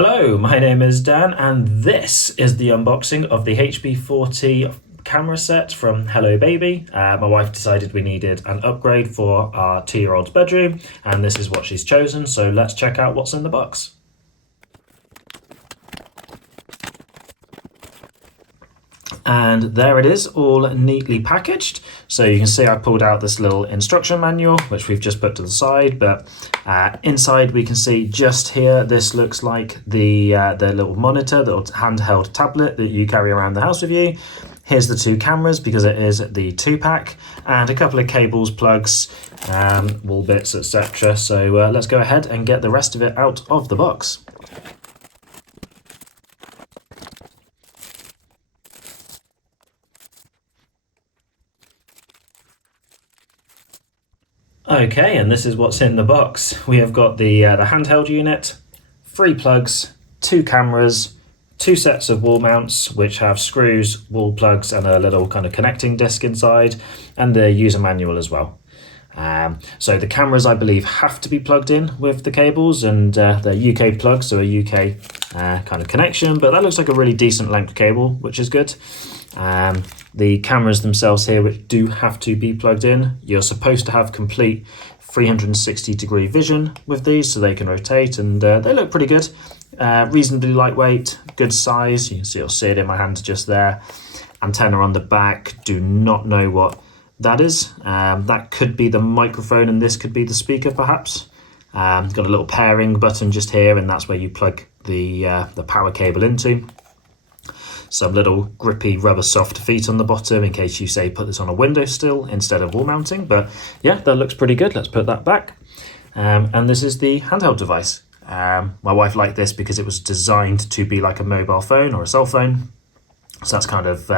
Hello, my name is Dan, and this is the unboxing of the HB40 camera set from Hello Baby. My wife decided we needed an upgrade for our 2-year-old's bedroom, and this is what she's chosen, so let's check out what's in the box. And there it is, all neatly packaged. So you can see I pulled out this little instruction manual, which we've just put to the side, but inside we can see just here, this looks like the little monitor, the little handheld tablet that you carry around the house with you. Here's the two cameras because it is the 2-pack, and a couple of cables, plugs, wall bits, etc. So let's go ahead and get the rest of it out of the box. Okay, and this is what's in the box. We have got the handheld unit, 3 plugs, 2 cameras, 2 sets of wall mounts which have screws, wall plugs and a little kind of connecting disc inside, and the user manual as well. So the cameras, I believe, have to be plugged in with the cables, and they're UK plugs, so a UK kind of connection, but that looks like a really decent length cable, which is good. The cameras themselves here, which do have to be plugged in, you're supposed to have complete 360-degree vision with these, so they can rotate, and they look pretty good. Reasonably lightweight, good size. You can see, I'll see it in my hand just there. Antenna on the back, do not know what that is. That could be the microphone and this could be the speaker perhaps. Got a little pairing button just here, and that's where you plug the power cable into. Some little grippy rubber soft feet on the bottom in case you say put this on a windowsill instead of wall mounting, but yeah, that looks pretty good. Let's put that back. And this is the handheld device. My wife liked this because it was designed to be like a mobile phone or a cell phone. So that's kind of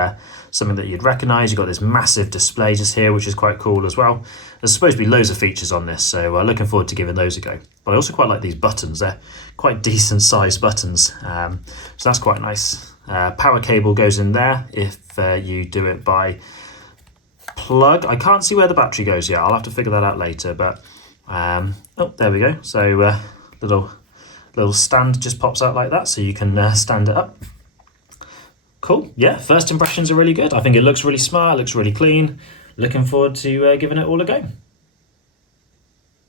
something that you'd recognise. You've got this massive display just here, which is quite cool as well. There's supposed to be loads of features on this, so looking forward to giving those a go. But I also quite like these buttons. They're quite decent sized buttons, so that's quite nice. Power cable goes in there if you do it by plug. I can't see where the battery goes yet. I'll have to figure that out later, but oh, there we go. So little stand just pops out like that, so you can stand it up. Cool. Yeah, first impressions are really good. I think it looks really smart, looks really clean. Looking forward to giving it all a go.